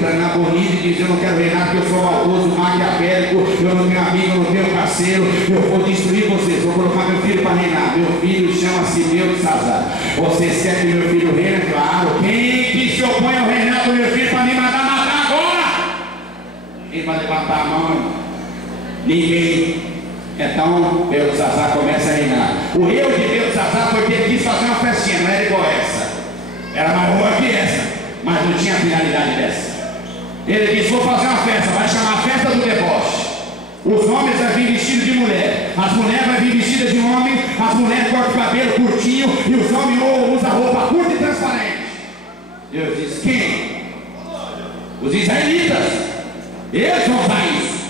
entrar na bonita e dizer: eu não quero reinar porque eu sou maldoso, maquiavélico, eu não tenho amigo, eu não tenho parceiro, eu vou destruir vocês, vou colocar meu filho para reinar. Meu filho chama-se Beltesazar. Vocês querem que meu filho reine? Claro. Quem que se opõe ao reinado do meu filho para me mandar matar agora? Quem vai levantar a mão? Ninguém. Então Beltesazar começa a reinar. O erro de Beltesazar foi que ele quis fazer uma festinha, não era igual essa, era maior que essa, mas não tinha a finalidade dessa. Ele disse: vou fazer uma festa, vai chamar a festa do deboche. Os homens vão vir vestidos de mulher, as mulheres vão vir vestidas de homem, as mulheres cortam o cabelo curtinho e os homens usam roupa curta e transparente. Deus disse: quem? Os israelitas. Eles vão usar isso.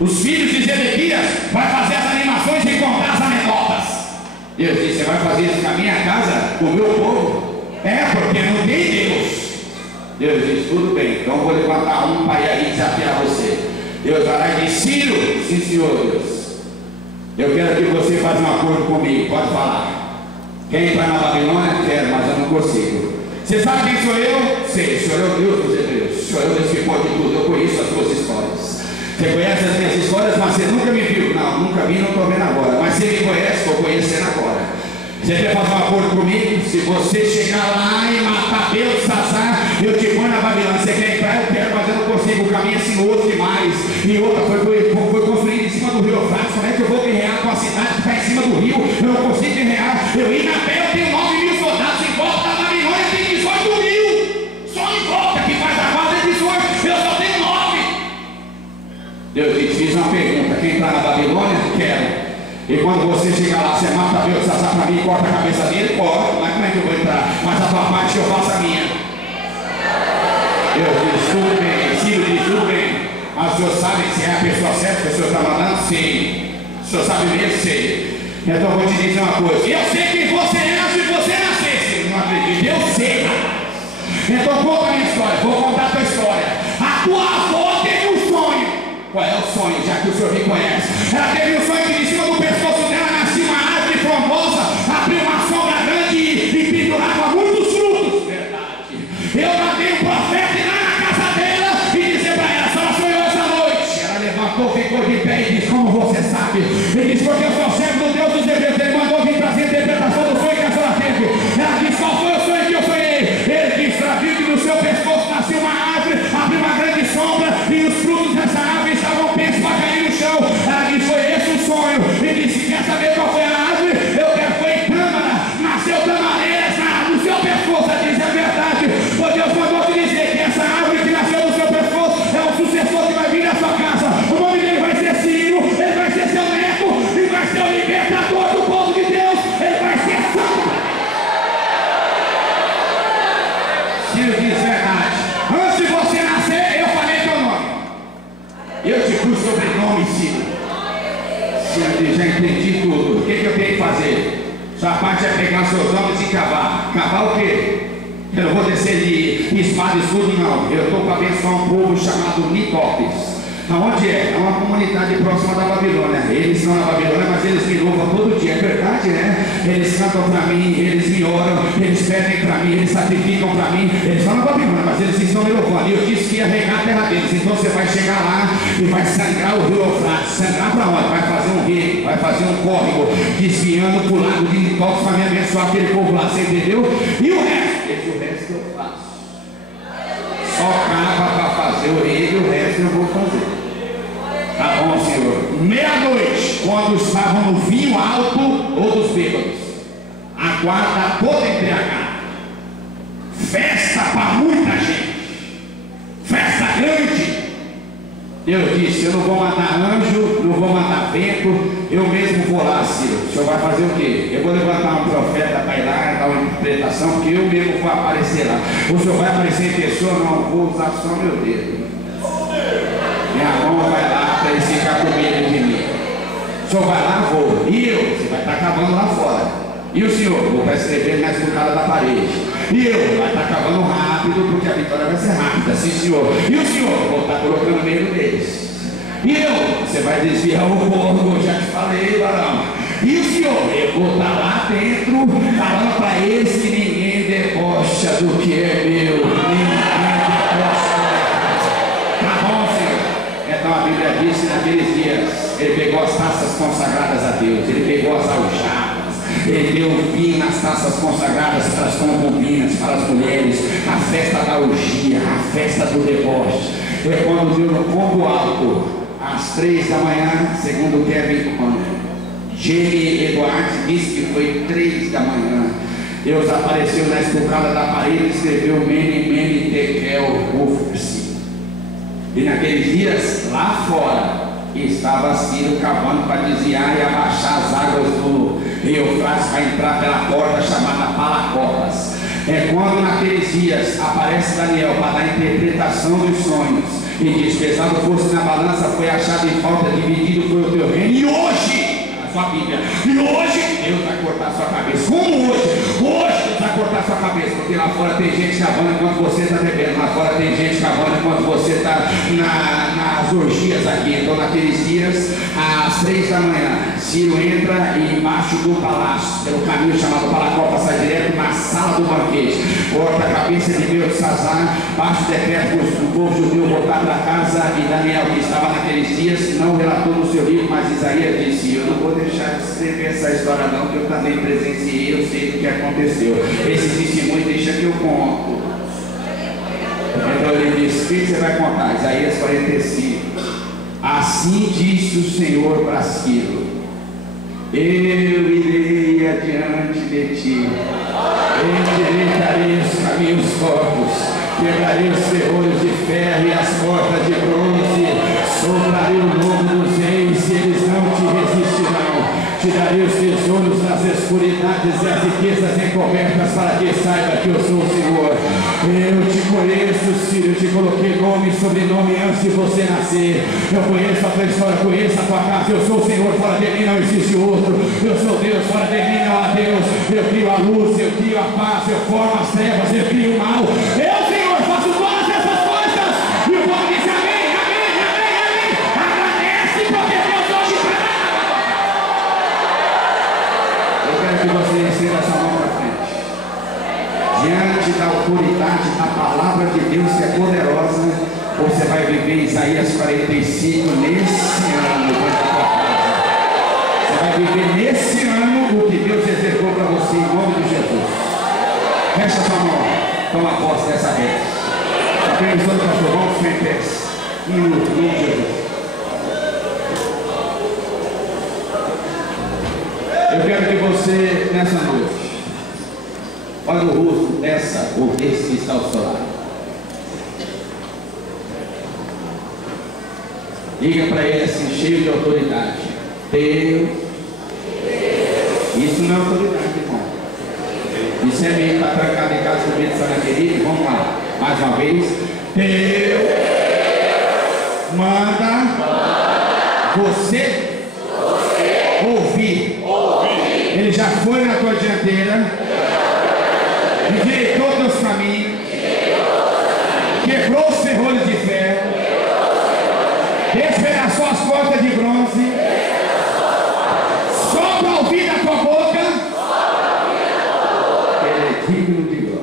Os filhos de Zedequias vão fazer as animações e contar as anedotas. Deus disse: você vai fazer isso com a minha casa, com o meu povo? É, porque não tem Deus. Deus disse: tudo bem, então vou levantar um para ir aí desafiar você. Deus vai lá e diz: Ciro, sim senhor Deus, eu quero que você faça um acordo comigo, pode falar. Quer entrar na Babilônia? Quero, mas eu não consigo. Você sabe quem sou eu? Sei, o senhor é o Deus dos hebreus, o senhor é o Deus que pode tudo, eu conheço as suas histórias. Você conhece as minhas histórias, mas você nunca me viu. Não, nunca vi, não estou vendo agora. Mas você me conhece, estou conhecendo agora. Você quer fazer um acordo comigo? Se você chegar lá e matar Beltesazar, eu te ponho na Babilônia. Você quer entrar? Eu quero, mas eu não consigo. O caminho é sinuoso demais. E outra foi construído em cima do rio Eufrates. Como é que eu vou guerrear com a cidade que está em cima do rio? Eu não consigo guerrear. Eu ir na pé, eu tenho 9.000 soldados. Em volta da Babilônia tem 18.000. Só em volta que faz a quadra é 18. Eu só tenho 9. Deus disse: fiz uma pergunta: quem está na Babilônia? Quero. E quando você chegar lá, você mata Beltesazar para mim e corta a cabeça dele? Pode, mas como é que eu vou entrar? Mas a tua parte eu faço a minha. Deus disse: tudo bem. Ciro disse: tudo bem. Mas o senhor sabe se é a pessoa certa que o senhor está mandando? Sim. O senhor sabe mesmo? Sei. Então eu vou te dizer uma coisa: eu sei quem você é antes de você nascer. Se não acredita, eu sei. Então conta a minha história. Vou contar a tua história. A tua avó teve um sonho. Qual é o sonho, já que o senhor me conhece? Ela teve um sonho que de cima do pescoço dela nascia uma árvore frondosa, abriu uma sombra grande e pendurava muitos frutos. Verdade. Eu mandei um profeta ir lá na casa dela e dizer para ela: só sonhou essa noite. Ela levantou, ficou de pé e disse: como você sabe? Ele disse: porque eu sou servo do Deus dos hebreus. Ele mandou vir trazer a interpretação do sonho que a senhora teve. Ela disse: qual foi o sonho que eu sonhei? Ele disse: viu que no seu pescoço nasceu uma árvore, abriu uma grande sombra e os frutos dessa árvore estavam pensos para cair no chão. Ela disse: foi esse o sonho. Ele disse: quer saber qual foi a árvore? Eu quero, foi em Tâmara, nasceu tamareiras no seu pescoço. Ela disse: é verdade. Pois Deus mandou te dizer que essa árvore que nasceu no seu pescoço é o sucessor que vai vir na sua casa. O nome dele vai ser Ciro, ele vai ser seu neto e vai ser o libertador do povo de Deus. Ele vai ser santo. Ciro diz: verdade. Antes de você nascer, eu falei teu nome. Eu te pus sobrenome, Ciro. Ciro diz: já entendi tudo. O que eu tenho que fazer? Sua parte é pegar seus homens e cavar. Cavar o quê? Eu não vou descer de espada e escudo, não. Eu estou para abençoar um povo chamado Nitópolis. Aonde é? É uma comunidade próxima da Babilônia. Eles estão na Babilônia, mas eles me louvam todo dia. É verdade, né? Eles cantam para mim, eles me oram, eles pedem para mim, eles sacrificam para mim. Eles estão na Babilônia, mas eles estão me louvando. E eu disse que ia regar a terra deles. Então você vai chegar lá e vai sangrar o rio Eufrates. Sangrar para onde? Vai fazer um rio, vai fazer um córrego, desviando para o lado de Nitópolis para me abençoar aquele povo lá. Você entendeu? E o resto? Esse o resto eu faço. Só cava para fazer o rio e o resto eu vou fazer. Tá bom, Senhor. Meia-noite, quando estavam no vinho alto ou dos bêbados, a guarda toda embriagada, festa para muita gente, festa grande. Deus disse: eu não vou mandar anjo, não vou mandar vento, eu mesmo vou lá, Ciro. O senhor vai fazer o quê? Eu vou levantar um profeta para ir lá dar uma interpretação, que eu mesmo vou aparecer lá. O senhor vai aparecer em pessoa? Não, vou usar só meu dedo. Minha mão vai lá para ele ficar com medo de mim. O senhor vai lá, vou. E eu? Você vai estar cavando lá fora. E o senhor? Vou estar escrevendo na escucada da parede. E eu? Vai estar cavando rápido, porque a vitória vai ser rápida. Sim, senhor. E o senhor? Vou estar colocando medo deles. E eu? Você vai desviar o povo, eu já te falei, varão. E o senhor? Eu vou estar lá dentro, falando para eles que ninguém debocha do que é meu. Ninguém debocha consagradas a Deus. Ele pegou as aljadas, ele deu vinho nas taças consagradas para as concubinas, para as mulheres, a festa da orgia, a festa do deboche. É quando deu no ponto alto, às 3 da manhã, segundo Kevin Jamie Edwards disse que foi 3 da manhã. Deus apareceu na estucada da parede e escreveu Mene, Mene, Tekel, Ufsi. E naqueles dias, lá fora, estava Ciro cavando para desviar e abaixar as águas do rio Eufrates para entrar pela porta chamada Palacopas. É quando naqueles dias aparece Daniel para dar a interpretação dos sonhos e diz: pesado fosse na balança, foi achado em falta, dividido foi o teu reino. E hoje, na sua Bíblia, e hoje Deus vai cortar a sua cabeça. Como hoje? Hoje Deus vai cortar a sua cabeça, porque lá fora tem gente cavando enquanto você está bebendo, lá fora tem gente cavando enquanto você está nas orgias aqui. Então naqueles dias, às 3 da manhã, Ciro entra e embaixo do palácio, pelo caminho chamado Palacopa, sai direto na sala do banquete, corta a cabeça de Beltesazar, baixa o decreto do povo judeu voltar para casa. E Daniel, que estava naqueles dias, não relatou no seu livro, mas Isaías disse: eu não vou deixar de escrever essa história não, que eu também presenciei, eu sei o que aconteceu. Esse testemunho deixa que eu conto. Então ele disse: o que você vai contar? Isaías 45. Assim disse o Senhor para Ciro: eu irei adiante de ti, endireitarei os caminhos tortos, quebrarei os ferrolhos de ferro e as portas de bronze, soprarei o nome dos reis e eles não te resistirão. Te darei os tesouros nas escuridades e as riquezas encobertas, para que saiba que eu sou o Senhor. Eu te conheço, Ciro, eu te coloquei nome e sobrenome antes de você nascer. Eu conheço a tua história, conheço a tua casa. Eu sou o Senhor, fora de mim não existe outro. Eu sou Deus, fora de mim não há Deus. Eu crio a luz, eu crio a paz, eu formo as trevas, eu crio o mal. Eu, Senhor, faço todas essas coisas. E o povo diz amém, amém, amém, amém. Agradece, porque Deus hoje está. Eu quero que você estenda essa mão para frente. Diante da autoridade da palavra de Deus, que é poderosa, você vai viver Isaías 45 nesse ano. Você vai viver nesse ano o que Deus reservou para você, em nome de Jesus. Fecha sua mão, toma posse dessa vez. Apenas todos os vamos ficar em pé. Em nome de Jesus. Eu quero que você, nessa noite, olhe o rosto dessa ou desse que está ao seu lado. Diga para ele assim, cheio de autoridade: Deus. Isso não é autoridade, irmão. Isso é meio que está trancado em casa com medo de Santa Querida. Vamos lá, mais uma vez. Deus manda você ouvir. Ele já foi na tua dianteira, endireitou teus caminhos, quebrou os ferrolhos de ferro, despedaçou as portas de bronze, só para ouvir da tua boca. Ele é digno de glória.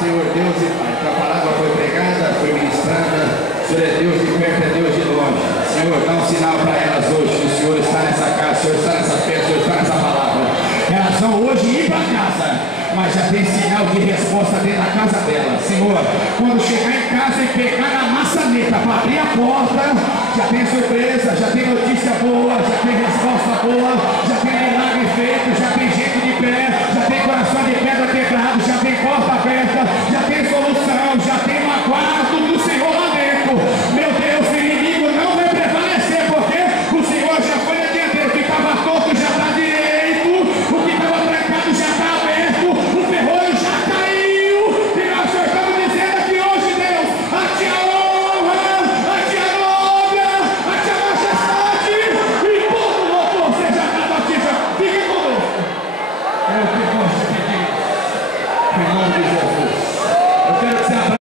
Senhor Deus e Pai, tua palavra foi pregada, foi ministrada. O Senhor é Deus de perto, é Deus de longe. Senhor, dá um sinal para elas hoje. O Senhor está nessa casa, o Senhor está nessa festa, o Senhor está nessa palavra. Elas vão hoje ir para casa, mas já tem sinal de resposta dentro da casa delas. Senhor, quando chegar em casa e pegar na maçaneta para abrir a porta, já tem surpresa, já tem notícia boa, já tem